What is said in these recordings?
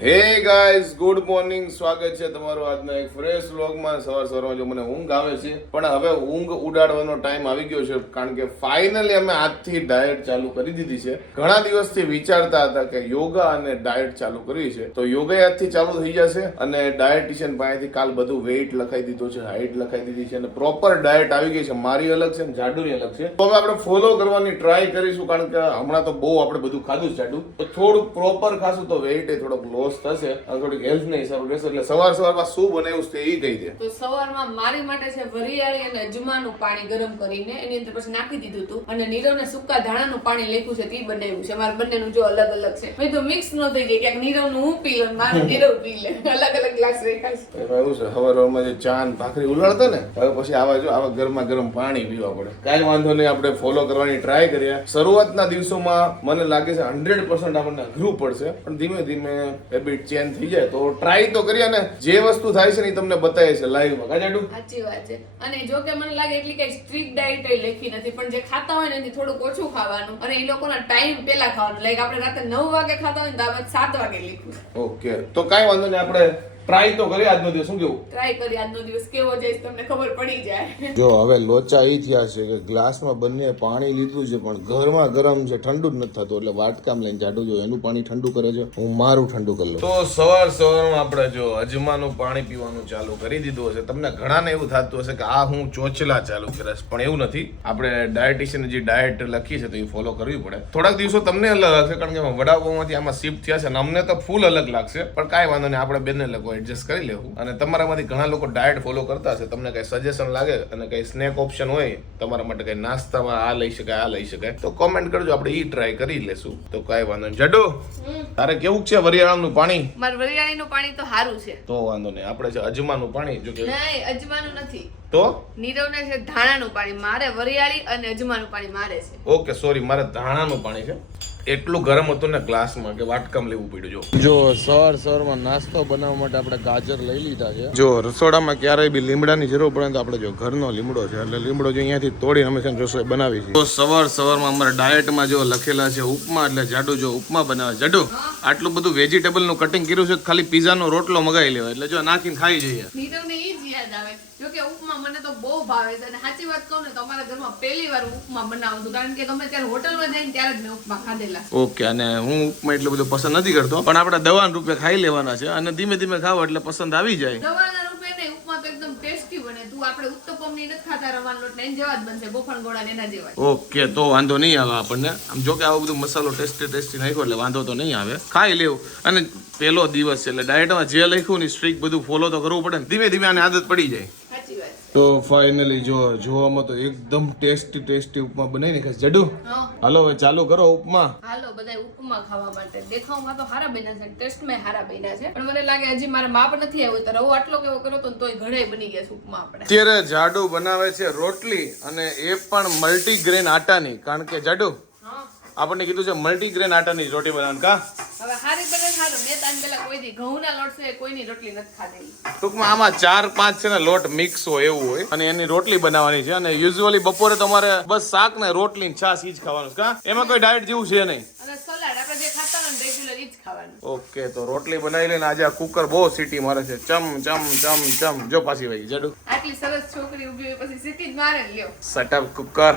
Hey guys good morning, સ્વાગત છે તમારું આજના એક ફ્રેશ વ્લોગમાં. સવારમાં જો મને ઊંઘ આવે છે, પણ હવે ઊંઘ ઉડાડવાનો ટાઈમ આવી ગયો છે, કારણ કે ફાઇનલી અમે આજથી ડાયટ ચાલુ કરી દીધી છે. ઘણા દિવસથી વિચારતા હતા કે યોગા અને ડાયટ ચાલુ કરવી છે, તો યોગા આજથી ચાલુ થઈ જશે અને ડાયટિશિયન પાસેથી કાલ બધું વેઇટ લખાઈ દીધું છે, હાઈટ લખાઈ દીધી છે અને પ્રોપર ડાયટ આવી ગઈ છે. મારી અલગ છે ને જાડુની અલગ છે, તો હવે આપણે ફોલો કરવાની ટ્રાય કરીશું, કારણ કે હમણાં તો બહુ આપણે બધું ખાધું છે જાડું, તો થોડુંક પ્રોપર ખાશું તો વેઇટ એ થોડોક લોસ થશે અને થોડીક હેલ્થ ને સારું રહેશે. એટલે સવારમાં શું બનાવ્યું છે એ કહી દે. તો સવારમાં મારી માટે છે વરિયાળી અને અજમાનું પાણી ગરમ કરીને એની અંદર પછી નાખી દીધું હતું, અને નીરવને સૂકા ધાણાનું પાણી લેખું છે તે બનાવ્યું છે. મારા બંનેનું જો અલગ અલગ છે, મેં તો મિક્સ ન થઈ જાય, ક્યાંક નીરવનું હું પી લઉં, મારું નીરવ પી લે, અલગ અલગ ગ્લાસ રાખ્યા છે. એવું છે, સવારમાં જે ચા ને ભાખરી ઉલાળતા ને, હવે પછી આવા ગરમા ગરમ પાણી પીવા પડે. કાંઈ વાંધો નહીં, આપણે ફોલો કરવાની ટ્રાય કરીએ. શરૂઆતના દિવસોમાં મને લાગે છે 100% આપણને અઘરું પડશે, પણ ધીમે ધીમે હેબિટ ચેન્જ થઈ જાય તો ટ્રાય તો કરીએ ને. જે વસ્તુ થાય છે ને તમને બતાવે છે લાઈવમાં. કાજાડું સાચી વાત છે. અને જો કે મને લાગે એટલી કઈ સ્ટ્રિક્ટ ડાયટ લેખી નથી, પણ જે ખાતા હોય ને એથી થોડુંક ઓછું ખાવાનું, અને એ લોકોના ટાઈમ પેલા ખાવાનું. લાઈક આપણે રાતે 9 વાગે ખાતા હોય ને તો આપણે 7 વાગે લખ્યું. ઓકે, તો કાંઈ વાંધો નહીં, આપણે ટ્રાય તો કરીએ આજનો દિવસ. શું કેવું? ટ્રાય કરી આજનો દિવસ કેવો જાય તમને ખબર પડી જાય. જો હવે લોચા એ થયા છે કે ગ્લાસમાં બંને પાણી લીધું છે, પણ ઘરમાં ગરમ છે, ઠંડુ જ નથી થતું, એટલે વાટકામ લઈને જાડું જો એનું પાણી ઠંડુ કરે છે, હું મારું ઠંડુ કરી લઉં. તો સવારમાં આપણે જો અજમાનું પાણી પીવાનું ચાલુ કરી દીધું હશે. તમને ઘણાને એવું થતું હશે કે આ હું ચોચલા ચાલુ કરીશ, પણ એવું નથી. આપણે ડાયટિશિયન જે ડાયટ લખી છે તો એ ફોલો કરવી પડે. થોડાક દિવસો તમને અલગ લાગશે, કારણ કે વડાપાવમાંથી આમાં શિફ્ટ થયા છે, અને અમને તો ફૂલ અલગ લાગશે, પણ કાંઈ વાંધો નહીં, આપણે બંને લોકો એડજસ્ટ કરી લેવું. અને તમારામાંથી ઘણા લોકો ડાયટ ફોલો કરતા હશે, તમને કઈ સજેશન લાગે અને કઈ સ્નેક ઓપ્શન હોય તમારા માટે, કઈ નાસ્તામાં આ લઈ શકાય, આ લઈ શકાય, તો કોમેન્ટ કરજો, આપણે ઈ ટ્રાય કરી લેશું. તો કાંઈ વાંધો નહીં. જડો, તારે કેવું છે વરિયાળાનું પાણી? મારું વરિયાળીનું પાણી તો સારું છે. તો વાંધો નહીં, આપણે છે અજમાનું પાણી. જો કે નહીં, અજમાનું નથી, તો નીરવને છે ધાણાનું પાણી. મારે વરિયાળી અને અજમાનું પાણી મારે છે. ઓકે, સોરી, મારે ધાણાનું પાણી છે. એટલું ગરમ હતું ને ગ્લાસમાં કે વાટકામ લેવું પડ્યું. જો સવારમાં નાસ્તો બનાવવા માટે આપણે ગાજર લઈ લીધા છે. જો રસોડામાં ક્યારેય બી લીમડાની જરૂર પડે તો આપણે જો ઘરનો લીમડો છે, એટલે લીમડો જો અહીંયાથી તોડીને અમે છે રસોઈ બનાવી છે. તો સવારમાં અમારા ડાયટમાં જો લખેલા છે ઉપમા, એટલે જાડુ જો ઉપમા બનાવે. જાડુ, આટલું બધું વેજીટેબલ નું કટિંગ કર્યું છે, ખાલી પીઝાનો રોટલો મગાવી લેવાય, એટલે જો નાખીને ખાઈ જઈએ. નીરવને ઈ જ યાદ આવે. જો કે ઉપમા મને તો બહુ ભાવે છે, અને સાચી વાત કહું ને તો અમારા ઘરમાં પહેલી વાર ઉપમા બનાવું છું, કારણ કે ગમે ત્યારે હોટલમાં જઈને ત્યારે જ મેં ઉપમા ખાધેલા. ઓકે, અને હું ઉપમા એટલું બધું પસંદ નથી કરતો, પણ આપણે દવાના રૂપે ખાઈ લેવાના છે, અને ધીમે ધીમે ખાવ એટલે પસંદ આવી જાય. દવાના રૂપે ને ઉપમા તો એકદમ ટેસ્ટી બને. તું આપણે ઉત્તપમ ની નથી ખાતા રવાનો લોટ, એના જેવા જ બનશે, બોફણ ગોળા ને એના જેવા. ઓકે, તો વાંધો નહીં આવે આપણને. આમ જો કે આવો બધું મસાલો ટેસ્ટી નાખ્યો એટલે વાંધો તો નહીં આવે, ખાઈ લેવું. અને પહેલો દિવસ છે એટલે ડાયટમાં જે લખ્યું ને સ્ટ્રીક બધું ફોલો તો કરવું પડે ને, ધીમે ધીમે આને આદત પડી જાય. તો ફાઇનલી જોવામાં તો એકદમ ટેસ્ટી ઉપમા બનાવી નાખે. જડુ, હાલો હવે ચાલુ કરો ઉપમા. હાલો બધા ઉપમા ખાવા માટે. દેખાવમાં તો હારા બન્યા છે, ટેસ્ટમાં હારા બન્યા છે, પણ મને લાગે હજી મારા માપ નથી આવ્યો, તો રવો આટલો કેવો કરો તો તોય ઘરે બની ગયા છે ઉપમા આપણે. અત્યારે જાડુ બનાવે છે રોટલી, અને એ પણ મલ્ટીગ્રેન આટાની, કારણ કે જાડુ આપણને કીધું છે મલ્ટીગ્રેન આટાની રોટી બનાવવાનું. કા હવે હારી બને સારું. મેં તાન પેલા કોઈ દી ઘઉંના લોટ છે કોઈની રોટલી નથી ખાધેલી. ટૂંકમાં આમાં 4-5 છે ને લોટ મિક્સ હોય એવું હોય, અને એની રોટલી બનાવવાની છે. અને યુઝ્યુઅલી બપોરે તમારે બસ શાક ને રોટલી ને છાશ ઈ જ ખાવાનું છે. કા એમાં કોઈ ડાયટ જેવું છે નહીં, અને સલાડ આપણે જે ખાતા હોય ને રેગ્યુલર ઈ જ ખાવાનું. ઓકે, તો રોટલી બનાવી લઈને. આજે આ કુકર બહુ સીટી મારે છે, ચમ. જો પાછી વહી જડુ, આટલી સરસ છોકરી ઊભી હોય પછી સીટી જ મારે ને. લ્યો સટઅપ કુકર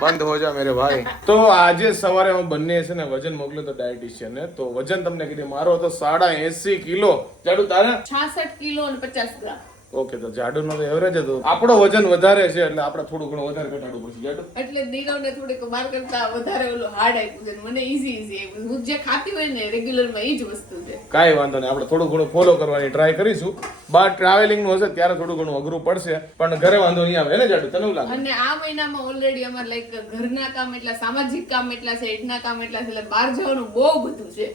બંધ હો જા મેરે ભાઈ. તો આજે સવારે હું બંને છે ને વજન મોકલ્યો તો ડાયટિશિયન ને, તો વજન તમને કીધું મારો હતો 80 કિલો. જાડુ તારે 66 કિલો અને 50 ગ્રામ. ઓકે, તો જાડુ નો એવરેજ હતું. આપણો વજન વધારે છે એટલે આપણે થોડું ઘણું વધારે ઘટાડવું પડશે. જાડુ એટલે નીરવને થોડીક માર કરતા વધારે ઓલો હાર્ડ આપ્યું છે, મને ઈઝી હું જે ખાતી હોય ને રેગ્યુલર માં ઈ જ વસ્તુ છે. કાંઈ વાંધો નહીં, આપણે થોડું ઘણું ફોલો કરવાની ટ્રાય કરીશું. બહાર ટ્રાવેલિંગ નું હશે ત્યારે થોડું ઘણું અઘરું પડશે, પણ ઘરે વાંધો નહીં આવે ને જાડુ, તને એવું લાગે? અને આ મહિનામાં ઓલરેડી અમારે લાઈક ઘરના કામ એટલા, સામાજિક કામ એટલા છે, એડના કામ એટલા છે, એટલે બહાર જવાનું બહુ બધું છે,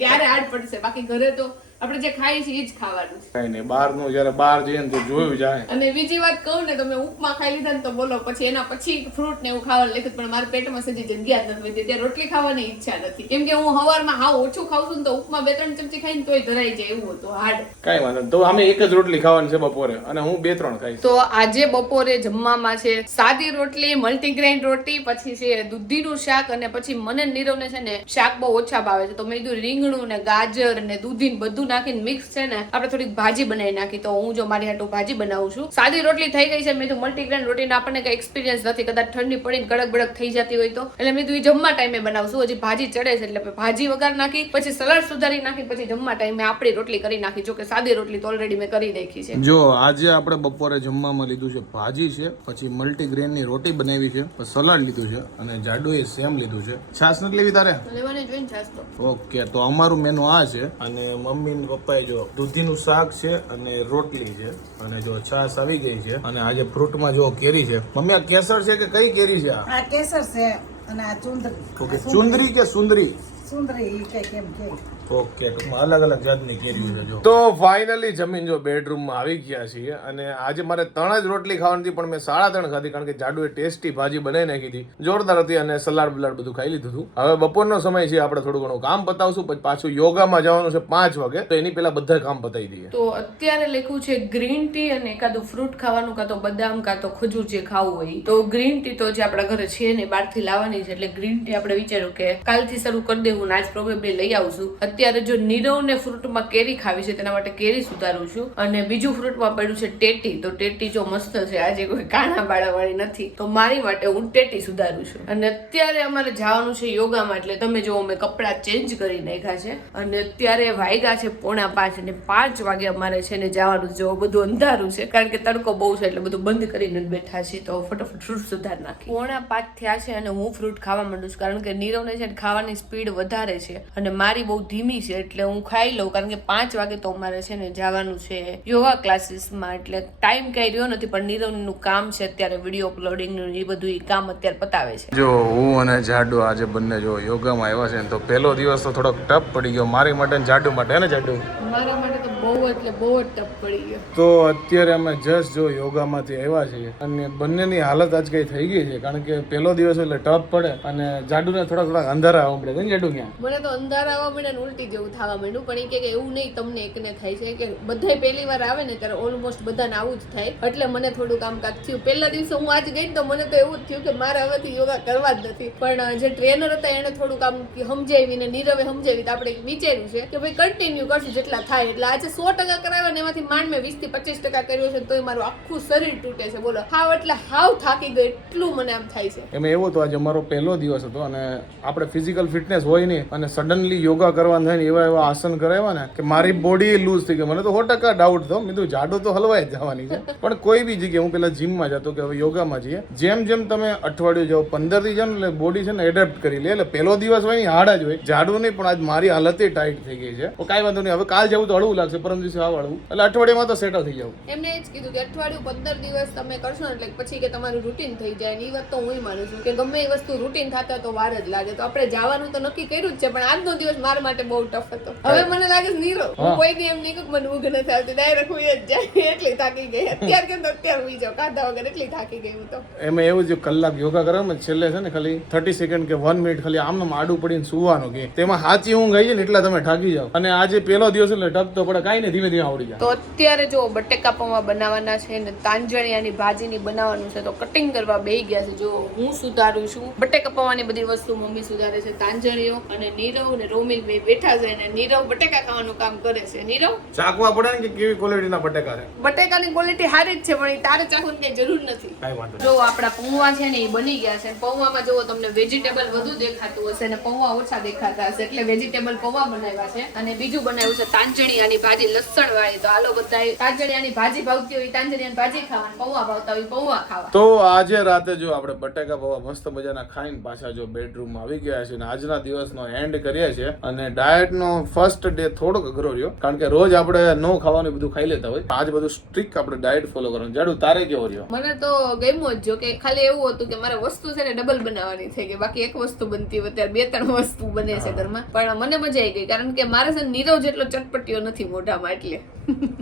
ત્યારે હાર્ડ પડશે. બાકી ઘરે તો આપણે જે ખાઈએ છીએ એ જ ખાવાનું છે. કઈ નહીં, બહારનું જયારે બહાર જઈએ ને તો જોયું જાય. અને બીજી વાત કહું ને, તમે ઉપમા ખાઈ લીધા ને તો બોલો પછી એના પછી ફ્રૂટ ને એવું ખાવાનું લખ્યું, પણ મારા પેટમાં સજી જગ્યા જ નથી વધી. ત્યાં રોટલી ખાવાની ઈચ્છા નથી, કેમ કે હું સવારમાં હાવ ઓછું ખાઉં છું ને તો ઉપમા 2-3 ચમચી ખાઈને તોય ધરાઈ જાય એવું હતું હાર્ડ. કઈ વાંધો નહીં. તો અમે એક જ રોટલી ખાવાની છે બપોરે અને હું 2-3 ખાઈશ. તો આજે બપોરે જમવામાં છે સાદી રોટલી, મલ્ટીગ્રેન રોટી, પછી છે દૂધીનું શાક, અને પછી મને નીરવને છે ને શાક બહુ ઓછા ભાવે છે તો મેં કીધું રીંગણું ને ગાજર ને દૂધી બધું નાખીને મિક્સ છે ને આપણે થોડીક ભાજી બનાવી નાખી. તો હું જો મારી હાટુ ભાજી બનાવું છું. સાદી રોટલી થઈ ગઈ છે. મેં તો મલ્ટીગ્રેન રોટીનો આપણને કઈ એક્સપિરિયન્સ નથી, કદાચ ઠંડી પડીને કડક બડક થઈ જતી હોય તો, એટલે મેં કીધું જમવા ટાઈમે બનાવશું. હજી ભાજી ચડે છે એટલે ભાજી વઘાર નાખી, પછી સલાડ સુધારી નાખી, પછી જમવા ટાઈમે આપણી રોટલી કરી નાખી. જો કે સાદી રોટલી તો ઓલરેડી મેં કરી નાખી છે. જો આજે આપણે બપોરે જમવામાં લીધું છે ભાજી છે, પછી મલ્ટીગ્રેન ની રોટી બનાવી છે, પછી સલાડ લીધું છે અને જાડુ એ સેમ લીધું છે. છાશ નથી લેવી તારે? લેવાની જોઈને છાશ તો. ઓકે, તો અમારું મેનુ આ છે. અને મમ્મી ને પપ્પાએ જો દૂધીનું શાક છે અને રોટલી છે, અને જો છાશ આવી ગઈ છે, અને આજે ફ્રૂટમાં જો કેરી છે. મમ્મી આ કેસર છે કે કઈ કેરી છે? આ કેસર છે અને આ ચુંદરી. ઓકે, ચુંદરી કે સુંદરી? સુંદરી ઈ કઈ કેમ કે ઓકે, ટૂંકમાં અલગ અલગ જાતની કેરીઓ છે. જો તો ફાઇનલી જમીન જો બેડરૂમમાં આવી ગયા છીએ, અને આજે મારે 3 જ રોટલી ખાવાની હતી પણ મેં 3.5 ખાધી, કારણ કે જાડુએ ટેસ્ટી ભાજી બનાવી નાખી હતી, જોરદાર હતી, અને સલાડ બલાડ બધું ખાઈ લીધું હતું. હવે બપોરનો સમય છે, આપણે થોડું ઘણું કામ પતાવશું, પછી પાછું યોગામાં જવાનું છે 5 વાગે, તો એની પહેલા બધા કામ પતાવી દઈએ. તો અત્યારે લખ્યું છે ગ્રીન ટી અને એકાદું ફ્રૂટ ખાવાનું, કાં તો બદામ કાં તો ખજૂર જે ખાવું હોય. તો ગ્રીન ટી તો જે આપણા ઘરે છે ને બહારથી લાવવાની છે, એટલે ગ્રીન ટી આપણે વિચાર્યું કે કાલથી શરૂ કરી દેવું, આજ પ્રોબેબલી લઈ આવશું. અત્યારે જો નીરવ ને ફ્રૂટમાં કેરી ખાવી છે તેના માટે કેરી સુધારું છું, અને બીજું ફ્રૂટમાં પડ્યું છે ટેટી. તો ટેટી જો મસ્ત છે, આજે કોઈ કાણા બાળાવાળી નથી, તો મારી માટે હું ટેટી સુધારું છું. અને અત્યારે અમારે જવાનું છે યોગામાં, એટલે તમે જો મેં કપડાં ચેન્જ કરી નાખ્યા છે, અને અત્યારે વાગ્યા છે 4:45 અને 5 વાગે અમારે છે ને જવાનું. જો બધું અંધારું છે કારણ કે તડકો બહુ છે, એટલે બધું બંધ કરીને જ બેઠા છીએ. તો ફટાફટ ફ્રૂટ સુધાર નાખી. 4:45 થયા છે અને હું ફ્રૂટ ખાવા માંડું છું, કારણ કે નીરવને છે ને ખાવાની સ્પીડ વધારે છે અને મારી બહુ ધીમી છે, એટલે હું ખાઈ લઉં, કારણ કે 5 વાગે તો અમારે છે ને જવાનું છે યોગા ક્લાસીસમાં, એટલે ટાઈમ કઈ રહ્યો નથી. પણ નીરવનું કામ છે અત્યારે વિડીયો અપલોડિંગ નું, એ બધું કામ અત્યારે પતાવે છે. જો હું અને જાડુ આજે બંને જો યોગામાં આવ્યા છે ને, તો પહેલો દિવસ તો થોડોક ટફ પડી ગયો મારી માટે ને જાડુ માટે, ને જાડુ? મારા માટે તો બહુ એટલે બહુ જ ટફ પડી ગયો. તો અત્યારે અમે જસ્ટ જો યોગામાંથી આવ્યા છીએ, અને બંનેની હાલત આજ કઈ થઈ ગઈ છે, કારણ કે પહેલો દિવસ એટલે ટફ પડે, અને જાડુને થોડા અંધારા આવવા પડે ને જાડુ? ક્યાં મને તો અંધારા આવવા મળે ને ઉલટી જેવું થવા માંડ્યું, પણ એ કે એવું નહીં તમને એકને થાય છે, કે બધાય પહેલી વાર આવે ને ત્યારે ઓલમોસ્ટ બધાને આવું જ થાય, એટલે મને થોડું કામકાજ થયું. પહેલા દિવસે હું આજ ગઈ તો મને તો એવું જ થયું કે મારે હવેથી યોગા કરવા જ નથી, પણ જે ટ્રેનર હતા એને થોડું કામ સમજાવીને નીરવે સમજાવી, તો આપણે વિચાર્યું છે કે ભાઈ કન્ટિન્યુ કરશું જેટલા થાય એટલે. આજે 100% કરાવ્યા ને એમાંથી માંડ મેં 20 થી 25% કર્યો છે, તોય મારું આખું શરીર તૂટે છે. બોલો, હાવ એટલે હાવ થાકી ગઈ, એટલું મને આમ થાય છે. એમાં એવું તો આજે અમારો પહેલો દિવસ હતો, અને આપણે ફિઝિકલ ફિટનેસ હોય નહીં, અને સડનલી યોગા કરવાનું થાય ને એવા આસન કરાવ્યા ને કે મારી બોડી લૂઝ થઈ ગઈ. મને તો 100% ડાઉટ થયો, મેં તો જાડો તો હલવાઈ જવાની છે, પણ કોઈ બી જગ્યાએ હું પેલા જીમમાં જતો કે હવે યોગામાં જઈએ, જેમ જેમ તમે અઠવાડિયું જાઓ 15 થી જાઓ એટલે બોડી છે ને એડેપ્ટ કરી લે, એટલે પહેલો દિવસ હોય ને હાર્ડ જ હોય, જાડું નહીં. પણ આજ મારી હાલત ટાઈટ થઈ ગઈ છે, તો કાંઈ વાંધો નહીં, હવે કાલ જવું તો હળવું લાગશે, પરમ દિવસે આ હળવું, એટલે અઠવાડિયામાં તો સેટલ થઈ જાવ. એમને એ જ કીધું કે અઠવાડિયું 15 દિવસ તમે કરશો ને એટલે પછી કે તમારું રૂટીન થઈ જાય. ને એ વાત તો હું માનું છું કે ગમે એ વસ્તુ રૂટીન થતા તો વાર જ લાગે. તો આપણે જવાનું તો નક્કી કર્યું જ છે, પણ આજનો દિવસ મારા માટે બહુ ટફ હતો. હવે મને લાગે છે નીરો હું કોઈ દી એમ નહીં કે મને ઊંઘ નથી આવતી, ડાયરેક્ટ હું જ જાય, એટલી થાકી ગઈ. અત્યારે કેમ તો અત્યારે હુઈ જાવ કાઢા વગર, એટલી થાકી ગઈ હું તો. એમાં એવું છે કલાક યોગા કરવા ને છેલ્લે છે ને ખાલી 30 સેકન્ડ કે 1 મિનિટ ખાલી આમનું આડું પડીને સુવાનું, કે તેમાં સાચી ઊંઘ આવી જાય ને એટલા તમે થાકી જાવ. અને આજે પહેલો દિવસ એટલે ટપ તો પડે, કાંઈ ને ધીમે ધીમે આવડી જાય. તો અત્યારે જો બટેકા પૌવા બનાવવાના છે ને તાંજણિયાની ભાજીની બનાવવાનું છે, તો કટિંગ કરવા બેહી ગયા છે. જો હું સુધારું છું બટેકા પૌવાની બધી વસ્તુ, મમ્મી સુધારે છે તાંજણીઓ, અને નીરવ ને રોમિલ બે બેઠા છે, અને નીરવ બટેકા ખાવાનું કામ કરે છે. નીરવ ચાખવા પડે ને કે કેવી ક્વોલિટીના બટેકા છે? બટેકાની ક્વોલિટી સારી જ છે, પણ તારે ચાખવાની કઈ જરૂર નથી. કાંઈ વાંધો નહીં. જો આપણા પૌવા છે ને એ બની ગયા છે. પૌવામાં જો તમને વેજીટેબલ વધુ દેખાતું હશે ને પૌવા ઓછા દેખાતા હશે, એટલે વેજીટેબલ પૌવા બનાવ્યા છે. અને બીજું બનાવ્યું છે તાંજણીયાની ભાજી લસણ વાળી. તો હાલો બધા તાંજણીયાની ભાજી ભાવતી હોય તાંજણીયાની ભાજી ખાવાની, પૌવા ભાવતા હોય પૌવા ખાવા. તો આજે રાતે જો આપણે બટેકા પૌવા મસ્ત મજાના ખાઈને પાછા જો બેડરૂમમાં આવી ગયા છે, અને આજના દિવસનો એન્ડ કરીએ છીએ. અને ડાયટનો ફર્સ્ટ ડે થોડોક અઘરો રહ્યો, કારણ કે રોજ આપણે નો ખાવાનું બધું ખાઈ લેતા હોય, આજ બધું સ્ટ્રિક્ટ આપણે ડાયટ ફોલો કરવાનું. જાડુ તારે કેવો રહ્યો? મને તો ગમ્યું જ, જો કે ખાલી એવું હતું કે મારે વસ્તુ છે ને ડબલ બનાવવાની થઈ ગઈ, બાકી એક વસ્તુ બનતી હોય અત્યારે 2-3 વસ્તુ બને છે ઘરમાં, પણ મને મજા આવી ગઈ, કારણ કે મારે છે નીરવ જેટલો ચટપટ ચટપટીઓ નથી મોઢામાં એટલે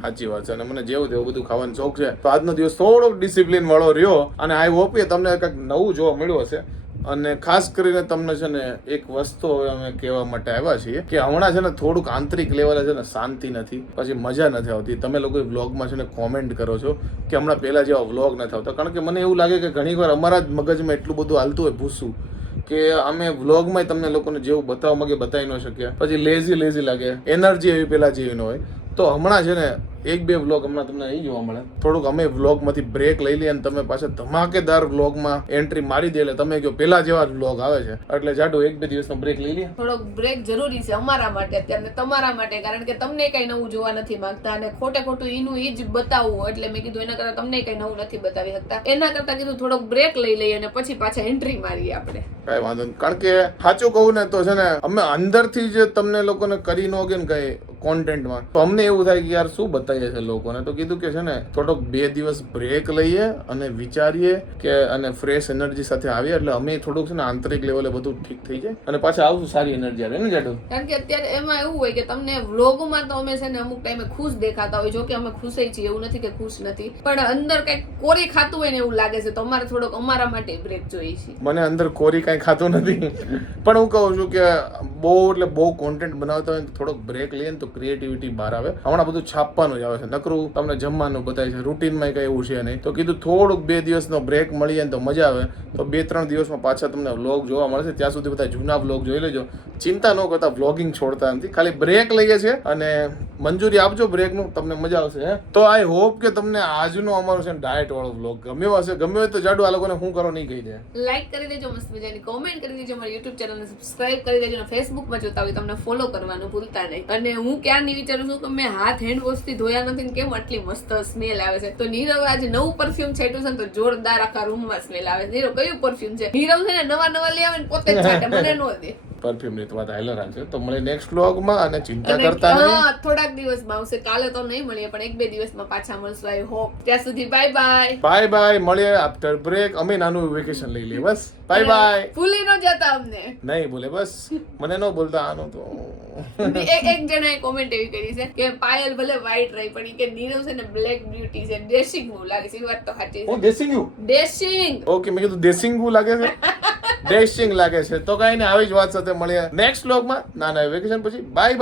સાચી વાત છે અને મને જેવું તેવું બધું ખાવાનો શોખ છે તો આજનો દિવસ થોડોક ડિસિપ્લિન વાળો રહ્યો અને આઈ હોપ કે તમને કંઈક નવું જોવા મળ્યું હશે અને ખાસ કરીને તમને છે ને એક વસ્તુ હવે અમે કહેવા માટે આવ્યા છીએ કે હમણાં છે ને થોડુંક આંતરિક લેવલે છે ને શાંતિ નથી પછી મજા નથી આવતી તમે લોકો વ્લોગમાં છે ને કોમેન્ટ કરો છો કે હમણાં પહેલા જેવા વ્લોગ નથી આવતા કારણ કે મને એવું લાગે કે ઘણીવાર અમારા જ મગજમાં એટલું બધું હાલતું હોય ભૂસું કે અમે વ્લોગમાં તમને લોકોને જેવું બતાવવા માંગે બતાવી ન શક્યા પછી લેઝી લાગે એનર્જી એવી પેલા જેવી ન હોય તો હમણાં છે ને એક બે વ્લોગ હમણાં તમને અહીં જોવા મળે થોડુંક અમે વ્લોગમાંથી બ્રેક લઈ લઈએ અને તમે પાછા ધમાકેદાર વ્લોગમાં એન્ટ્રી મારી દે એટલે તમે કહો પેલા જેવા વ્લોગ આવે છે એટલે જાડો એક બે દિવસનો બ્રેક લઈ લઈએ થોડોક બ્રેક જરૂરી છે અમારા માટે અત્યારે ને તમારા માટે કારણ કે તમને કઈ નવું જોવા નથી માંગતા અને ખોટું એનું એ જ બતાવવું એટલે મેં કીધું એના કરતા તમને કઈ નવું નથી બતાવી શકતા એના કરતા કીધું થોડોક બ્રેક લઈ લઈએ અને પછી પાછા એન્ટ્રી મારીએ આપણે કઈ વાંધો નહીં કારણ કે સાચું કહું ને તો છે ને અમે અંદરથી જ તમને લોકોને કરી ન કે ને કઈ કોન્ટેન્ટમાં તો અમને એવું થાય કે યાર શું બતાવીએ છે લોકોને તો કીધું કે છે ને થોડોક 2 દિવસ બ્રેક લઈએ અને વિચારીએ કે અને ફ્રેશ એનર્જી સાથે આવીએ એટલે અમે થોડુંક છે ને આંતરિક લેવલે બધું ઠીક થઈ જાય અને પાછા આવશું સારી એનર્જી આવે ને જાડું કારણ કે અત્યારે એમાં એવું હોય કે તમને વ્લોગમાં તો અમે છે ને અમુક ટાઈમે ખુશ દેખાતા હોય જો કે અમે ખુશ છીએ એવું નથી કે ખુશ નથી પણ અંદર કઈક કોરી ખાતું હોય ને એવું લાગે છે તો અમારે થોડોક અમારા માટે બ્રેક જોઈએ છે મને અંદર કોરી કાંઈ ખાતું નથી પણ હું કહું છું કે બહુ કોન્ટેન્ટ બનાવતા હોય તો થોડોક બ્રેક લઈએ ને તો ક્રિએટિવિટી બહાર આવે હમણાં બધું છાપવાનું જ આવે છે નકરું તમને જમવાનું બતાવે છે રૂટીનમાં કઈ એવું છે નહીં તો કીધું થોડુંક 2 દિવસનો બ્રેક મળીએ ને તો મજા આવે તો 2-3 દિવસમાં પાછા તમને વ્લોગ જોવા મળશે ત્યાં સુધી બધા જૂના વ્લોગ જોઈ લેજો ચિંતા ન કરતા વ્લોગિંગ છોડતા નથી ખાલી બ્રેક લઈએ છીએ અને મંજૂરી આપજો બ્રેકનું તમને મજા આવશે હે તો આઈ હોપ કે તમને આજનો અમારો છે ડાયટ વાળો વ્લોગ ગમ્યો હશે ગમ્યો હોય તો જાડુ આ લોકોને શું કરો નહીં કહી દે લાઈક કરી દેજો મસ્ત મજાની કોમેન્ટ કરી દેજો મારી યુટ્યુબ ચેનલને સબસ્ક્રાઇબ કરી દેજો અને ફેસબુકમાં જોતા હોય તમને ફોલો કરવાનું ભૂલતા નહીં અને હું ક્યારની વિચારું છું કે મેં હાથ હેન્ડ વોશ થી ધોયા નથી ને કેમ આટલી મસ્ત સ્મેલ આવે છે તો નીરવ આજે નવું પરફ્યુમ છાંટ્યું છે ને તો જોરદાર આખા રૂમમાં સ્મેલ આવે છે નીરવ કયું પરફ્યુમ છે નીરવ છે ને નવા લઈ આવે ને પોતે જ છાંટે મને નો દે પરફ્યુમ ની તો વાત હાઈલર છે તો મળે નેક્સ્ટ વ્લોગમાં અને ચિંતા કરતા નહીં હા થોડાક દિવસમાં આવશે કાલે તો નહીં મળીએ પણ 1-2 દિવસમાં પાછા મળશું આઈ હોપ ત્યાં સુધી બાય મળીએ આફ્ટર બ્રેક અમે નાનું વેકેશન લઈ લઈએ બસ બાય ભૂલી ન જતા અમને નહીં બોલે બસ મને ન બોલતા આનો તો એક જણાએ કોમેન્ટ એવી કરી છે કે પાયલ ભલે વ્હાઈટ રહી પણ ઈ કે નીરવ છે ને બ્લેક બ્યુટી છે ડેશિંગ હું લાગે છે એ વાત તો સાચી છે ડેશિંગ ઓકે મેં કીધું દેસિંગ લાગે છે ડેશિંગ લાગે છે તો કઈ ને આવી જ વાત સાથે મળીએ નેક્સ્ટ વ્લોગમાં નાના વેકેશન પછી બાય